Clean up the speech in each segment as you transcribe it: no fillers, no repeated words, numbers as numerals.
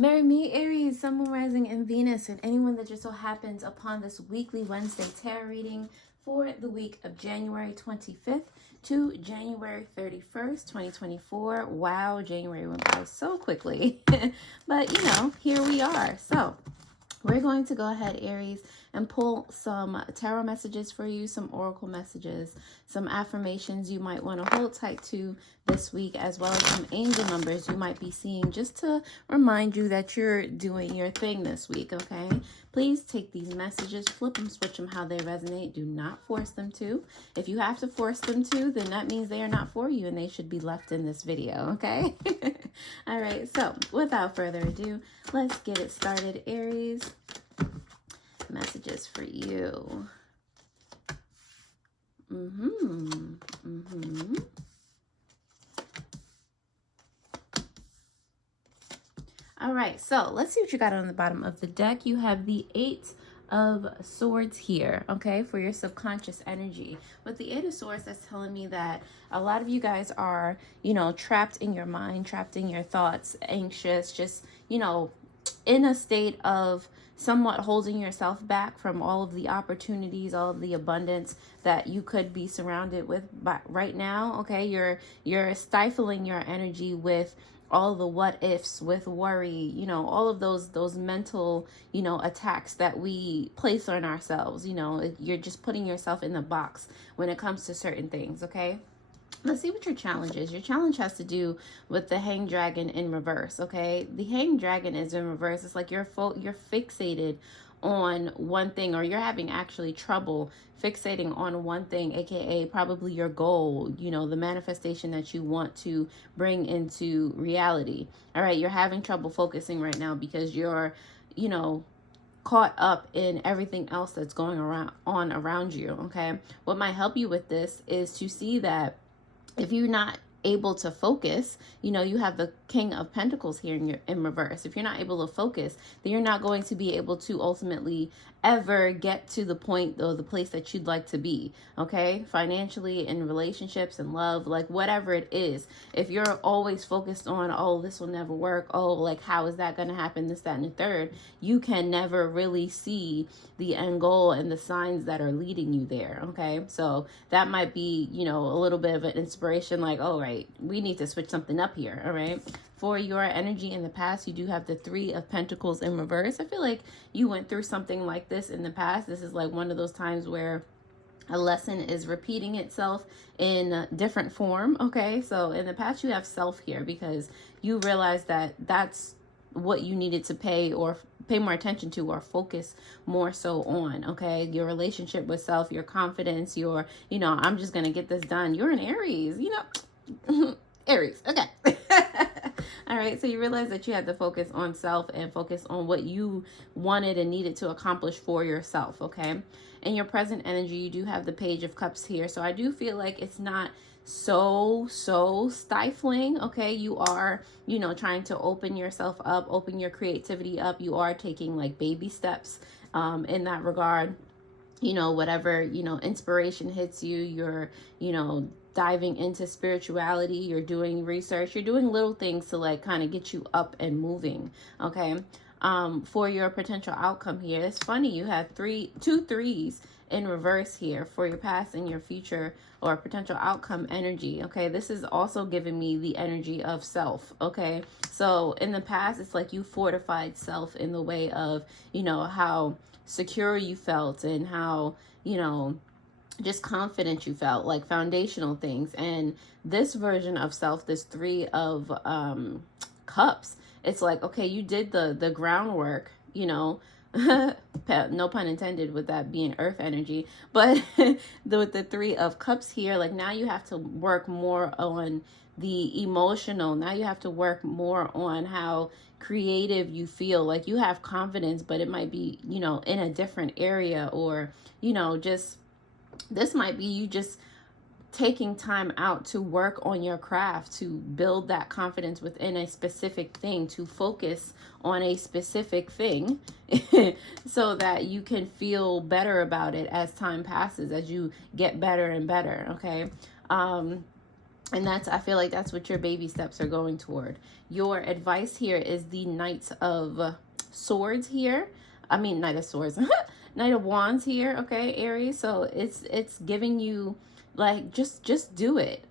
Marry me, Aries, Sun, Moon, Rising, and Venus, and anyone that just so happens upon this weekly Wednesday tarot reading for the week of January 25th to January 31st, 2024. Wow, January went by so quickly. But, you know, here we are. So we're going to go ahead, Aries, and pull some tarot messages for you, some oracle messages, some affirmations you might want to hold tight to this week, as well as some angel numbers you might be seeing just to remind you that you're doing your thing this week, okay? Please take these messages, flip them, switch them how they resonate. Do not force them to. If you have to force them to, then that means they are not for you and they should be left in this video, okay? All right, so without further ado, let's get it started, Aries. Messages for you. All right, so let's see what you got on the bottom of the deck. You have the Eight of Swords here, okay, for your subconscious energy. With the Eight of Swords, that's telling me that a lot of you guys are, you know, trapped in your mind, trapped in your thoughts, anxious, just, you know, in a state of somewhat holding yourself back from all of the opportunities, all of the abundance that you could be surrounded with right now, okay? You're stifling your energy with all the what ifs, with worry, you know, all of those mental, you know, attacks that we place on ourselves. You know, you're just putting yourself in the box when it comes to certain things, okay? Let's see what your challenge is. Your challenge has to do with the Hanged Dragon in reverse, okay? The Hanged Dragon is in reverse. It's like you're fixated on one thing, or you're having actually trouble fixating on one thing, aka probably your goal, you know, the manifestation that you want to bring into reality. All right, you're having trouble focusing right now because you're, you know, caught up in everything else that's going around you, okay? What might help you with this is to see that if you're not able to focus, you know, you have the King of Pentacles here in reverse. If you're not able to focus, then you're not going to be able to ultimately ever get to the point or the place that you'd like to be, okay? Financially, in relationships and love, like whatever it is. If you're always focused on, oh, this will never work, oh, like how is that going to happen, this, that, and the third, you can never really see the end goal and the signs that are leading you there, okay? So that might be, you know, a little bit of an inspiration, like, oh, right, we need to switch something up here, all right? For your energy in the past, you do have the Three of Pentacles in reverse. I feel like you went through something like this in the past. This is like one of those times where a lesson is repeating itself in a different form, okay? So in the past, you have self here because you realize that that's what you needed to pay more attention to or focus more so on, okay? Your relationship with self, your confidence, your, you know, I'm just going to get this done. You're an Aries, you know, Aries, okay. All right, so you realize that you had to focus on self and focus on what you wanted and needed to accomplish for yourself, okay? In your present energy, you do have the Page of Cups here. So I do feel like it's not so stifling, okay? You are, you know, trying to open yourself up, open your creativity up. You are taking like baby steps in that regard. You know, whatever, you know, inspiration hits you, you're, you know, diving into spirituality, you're doing research, you're doing little things to like kind of get you up and moving, okay? For your potential outcome here, it's funny, you have two threes in reverse here for your past and your future or potential outcome energy, okay? This is also giving me the energy of self, okay? So in the past, it's like you fortified self in the way of, you know, how secure you felt and how, you know, just confident you felt, like foundational things. And this version of self, this Three of Cups, it's like, okay, you did the groundwork, you know, no pun intended with that being earth energy, but with the Three of Cups here, like now you have to work more on the emotional. Now you have to work more on how creative you feel. Like you have confidence, but it might be, you know, in a different area, or, you know, just this might be you just taking time out to work on your craft, to build that confidence within a specific thing, to focus on a specific thing so that you can feel better about it as time passes, as you get better and better, okay? And I feel like that's what your baby steps are going toward. Your advice here is the Knight of Swords here. I mean, Knight of Swords. Knight of Wands here, okay, Aries. So it's giving you, like, just do it.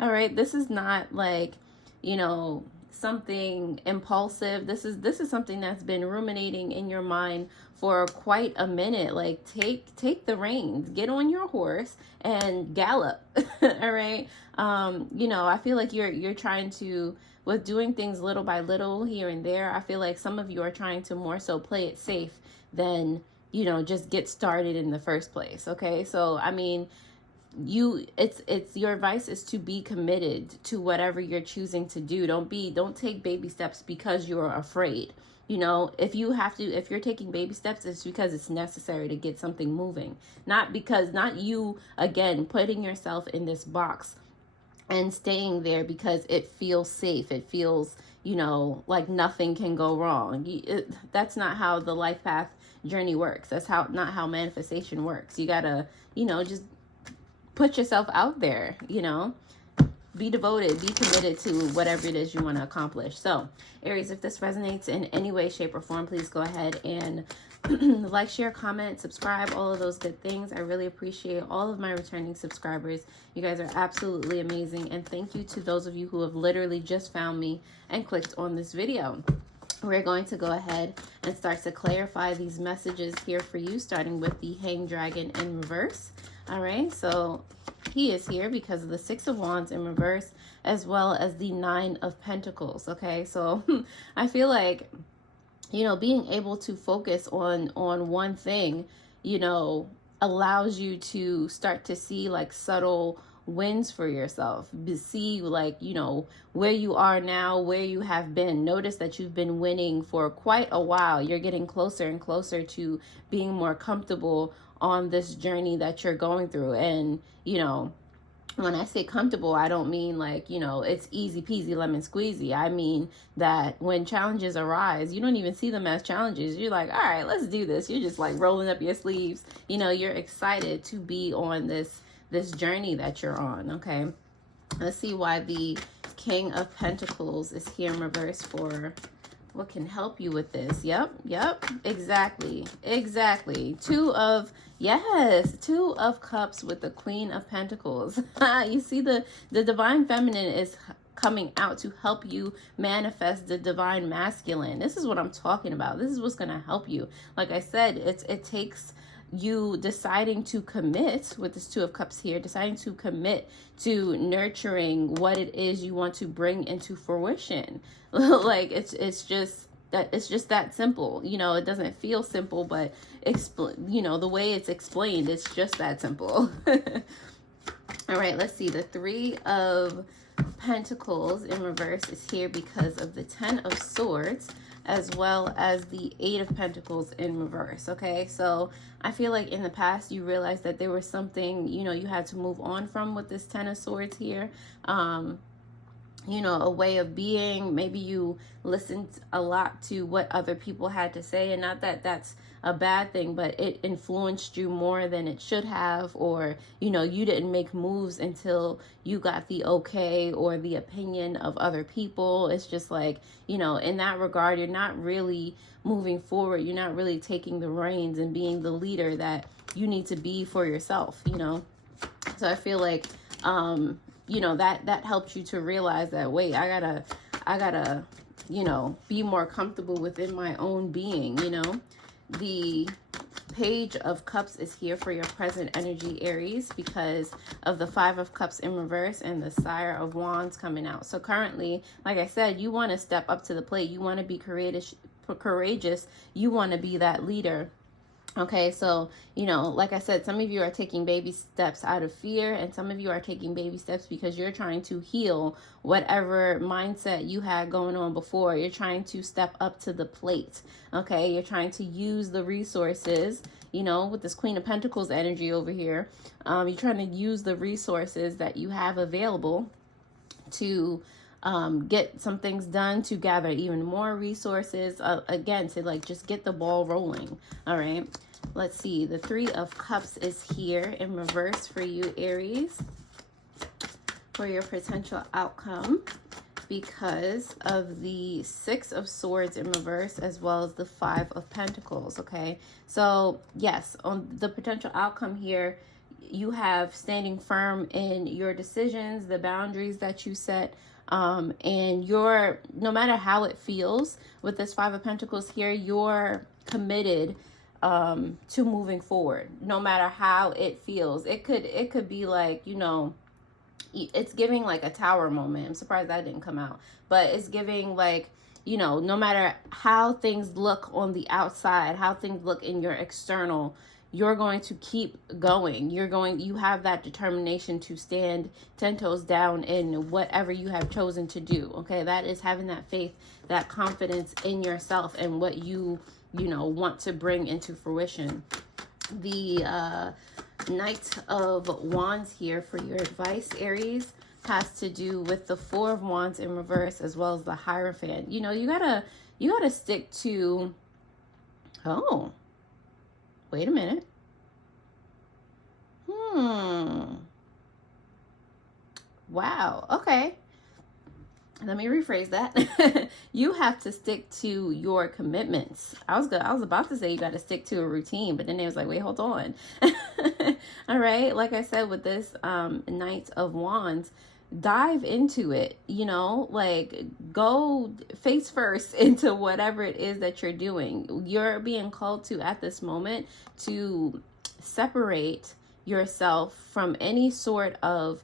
All right, this is not like, you know, something impulsive. This is something that's been ruminating in your mind for quite a minute. Like, take the reins, get on your horse and gallop. All right. You know, I feel like you're trying to, with doing things little by little here and there, I feel like some of you are trying to more so play it safe than, you know, just get started in the first place. Okay. So, I mean, it's your advice is to be committed to whatever you're choosing to do. Don't take baby steps because you're afraid. You know, if you're taking baby steps, it's because it's necessary to get something moving. Not you, again, putting yourself in this box and staying there because it feels safe. It feels, you know, like nothing can go wrong. That's not how the life path journey works. That's not how manifestation works. You gotta, you know, just put yourself out there, you know, be devoted, be committed to whatever it is you want to accomplish. So, Aries, if this resonates in any way, shape, or form, please go ahead and like, share, comment, subscribe, all of those good things. I really appreciate all of my returning subscribers. You guys are absolutely amazing. And thank you to those of you who have literally just found me and clicked on this video. We're going to go ahead and start to clarify these messages here for you, starting with the Hanged Dragon in reverse. All right, so he is here because of the Six of Wands in reverse, as well as the Nine of Pentacles. Okay, so I feel like, you know, being able to focus on one thing, you know, allows you to start to see like subtle wins for yourself. See, like, you know, where you are now, where you have been. Notice that you've been winning for quite a while. You're getting closer and closer to being more comfortable on this journey that you're going through. And, you know, when I say comfortable, I don't mean like, you know, it's easy peasy lemon squeezy. I mean that when challenges arise, you don't even see them as challenges. You're like, all right, let's do this. You're just like rolling up your sleeves. You know, you're excited to be on this journey that you're on. Okay, let's see why the King of Pentacles is here in reverse for what can help you with this. Yep, exactly. Two of Cups with the Queen of Pentacles. You see the Divine Feminine is coming out to help you manifest the Divine Masculine. This is what I'm talking about. This is what's going to help you. Like I said, it takes you deciding to commit with this Two of Cups here, deciding to commit to nurturing what it is you want to bring into fruition. Like it's just that simple. You know, it doesn't feel simple, but you know, the way it's explained, it's just that simple. All right, let's see. The Three of Pentacles in reverse is here because of the Ten of Swords, as well as the Eight of Pentacles in reverse. Okay, so I feel like in the past you realized that there was something, you know, you had to move on from with this Ten of Swords here. You know, a way of being. Maybe you listened a lot to what other people had to say, and not that that's a bad thing, but it influenced you more than it should have, or, you know, you didn't make moves until you got the okay or the opinion of other people. It's just like, you know, in that regard, you're not really moving forward. You're not really taking the reins and being the leader that you need to be for yourself, you know. So I feel like, you know, that helped you to realize that, wait, I gotta, you know, be more comfortable within my own being, you know. The Page of Cups is here for your present energy, Aries, because of the Five of Cups in reverse and the Sire of Wands coming out. So currently, like I said, you want to step up to the plate. You want to be courageous. You want to be that leader. Okay, so, you know, like I said, some of you are taking baby steps out of fear, and some of you are taking baby steps because you're trying to heal whatever mindset you had going on before. You're trying to step up to the plate. Okay, you're trying to use the resources, you know, with this Queen of Pentacles energy over here. You're trying to use the resources that you have available to get some things done, to gather even more resources, again, to like just get the ball rolling. All right, let's see. The Three of Cups is here in reverse for you, Aries. for your potential outcome because of the Six of Swords in reverse as well as the Five of Pentacles, okay? So, yes, on the potential outcome here, you have standing firm in your decisions, the boundaries that you set, and you're, no matter how it feels with this Five of Pentacles here, you're committed to moving forward, no matter how it feels. It could be like, you know, it's giving like a tower moment. I'm surprised that didn't come out, but it's giving like, you know, no matter how things look on the outside, how things look in your external, you're going to keep going. You have that determination to stand 10 toes down in whatever you have chosen to do. Okay. That is having that faith, that confidence in yourself and what you know, want to bring into fruition. The Knight of Wands here for your advice, Aries, has to do with the Four of Wands in reverse as well as the Hierophant. You know, you gotta stick to, oh, wait a minute. Wow, okay. Let me rephrase that. You have to stick to your commitments. I was about to say you got to stick to a routine, but then it was like, wait, hold on. All right. Like I said, with this Knight of Wands, dive into it, you know, like go face first into whatever it is that you're doing. You're being called to at this moment to separate yourself from any sort of,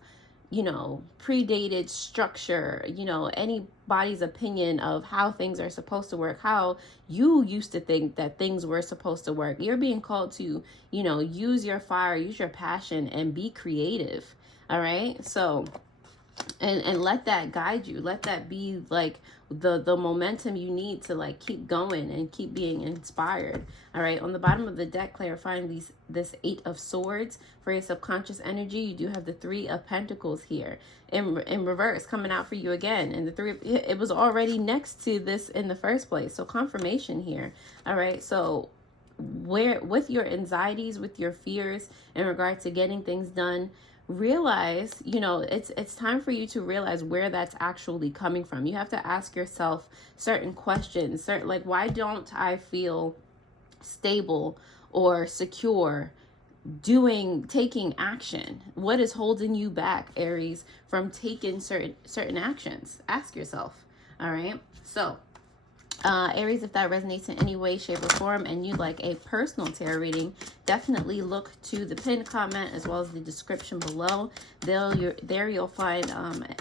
you know, predated structure, you know, anybody's opinion of how things are supposed to work, how you used to think that things were supposed to work. You're being called to, you know, use your fire, use your passion, and be creative. All right. So, and let that guide you. Let that be like the momentum you need to like keep going and keep being inspired. All right. On the bottom of the deck, clarifying this Eight of Swords for your subconscious energy, you do have the Three of Pentacles here in reverse coming out for you again. And the three, it was already next to this in the first place. So confirmation here. All right. So where with your anxieties, with your fears in regard to getting things done, realize, you know, it's time for you to realize where that's actually coming from. You have to ask yourself certain questions, like, why don't I feel stable or secure taking action? What is holding you back, Aries, from taking certain actions? Ask yourself. All right. So Aries, if that resonates in any way, shape, or form, and you'd like a personal tarot reading, definitely look to the pinned comment as well as the description below. There you'll find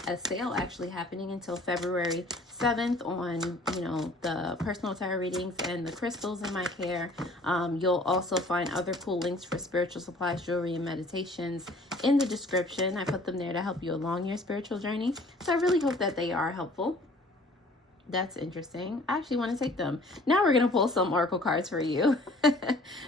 a sale actually happening until February 7th on, you know, the personal tarot readings and the crystals in my care. You'll also find other cool links for spiritual supplies, jewelry, and meditations in the description. I put them there to help you along your spiritual journey. So I really hope that they are helpful. That's interesting. I actually want to take them. Now we're going to pull some oracle cards for you.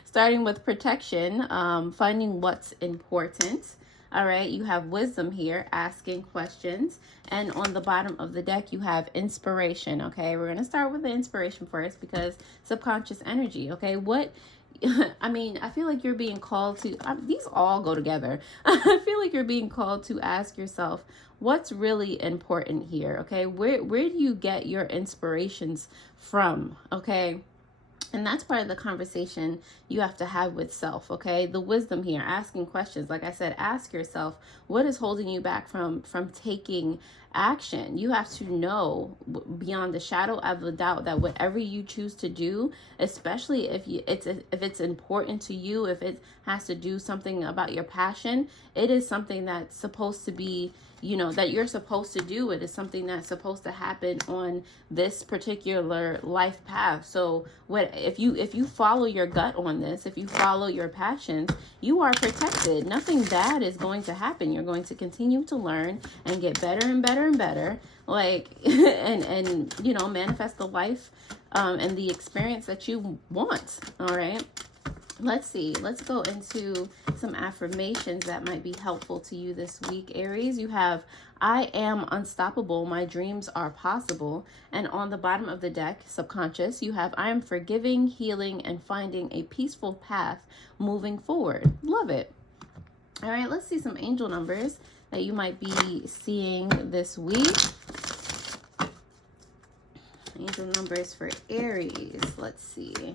Starting with protection, finding what's important. All right, you have wisdom here, asking questions. And on the bottom of the deck, you have inspiration. Okay, we're going to start with the inspiration first because subconscious energy. Okay, what... I mean, I feel like you're being called to, these all go together. I feel like you're being called to ask yourself, what's really important here? Okay, where do you get your inspirations from? Okay, and that's part of the conversation you have to have with self. Okay, the wisdom here, asking questions. Like I said, ask yourself, what is holding you back from taking action? You have to know beyond the shadow of a doubt that whatever you choose to do, especially if it's important to you, if it has to do something about your passion, it is something that's supposed to be, you know, that you're supposed to do. It is something that's supposed to happen on this particular life path. So if you follow your gut on this, if you follow your passions, you are protected. Nothing bad is going to happen. You're going to continue to learn and get better and better and better, like and you know, manifest the life and the experience that you want. All right, let's see, let's go into some affirmations that might be helpful to you this week, Aries. You have, I am unstoppable, my dreams are possible. And on the bottom of the deck, subconscious, you have, I am forgiving, healing, and finding a peaceful path moving forward. Love it. All right, let's see some angel numbers that you might be seeing this week. Angel numbers for Aries. Let's see.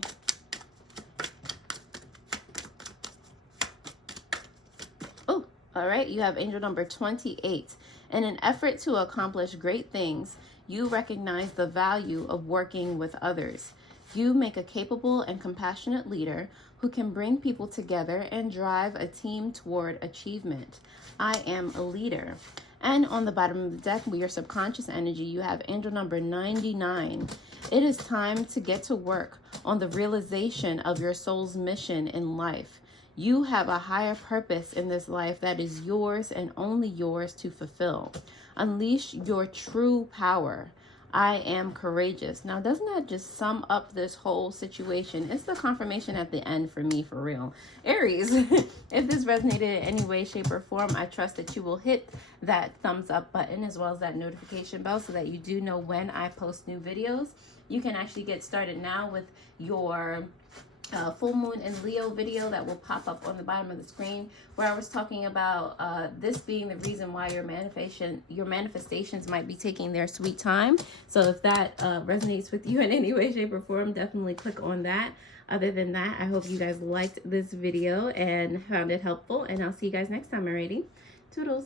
Oh, all right. You have angel number 28. In an effort to accomplish great things, you recognize the value of working with others. You make a capable and compassionate leader who can bring people together and drive a team toward achievement. I am a leader. And on the bottom of the deck, with your subconscious energy, you have angel number 99. It is time to get to work on the realization of your soul's mission in life. You have a higher purpose in this life that is yours and only yours to fulfill. Unleash your true power. I am courageous. Now, doesn't that just sum up this whole situation? It's the confirmation at the end for me, for real. Aries, if this resonated in any way, shape, or form, I trust that you will hit that thumbs up button as well as that notification bell so that you do know when I post new videos. You can actually get started now with your full moon in Leo video that will pop up on the bottom of the screen, where I was talking about this being the reason why your manifestations might be taking their sweet time. So if that resonates with you in any way, shape, or form, definitely click on that. Other than that, I hope you guys liked this video and found it helpful, and I'll see you guys next time. Alrighty, toodles.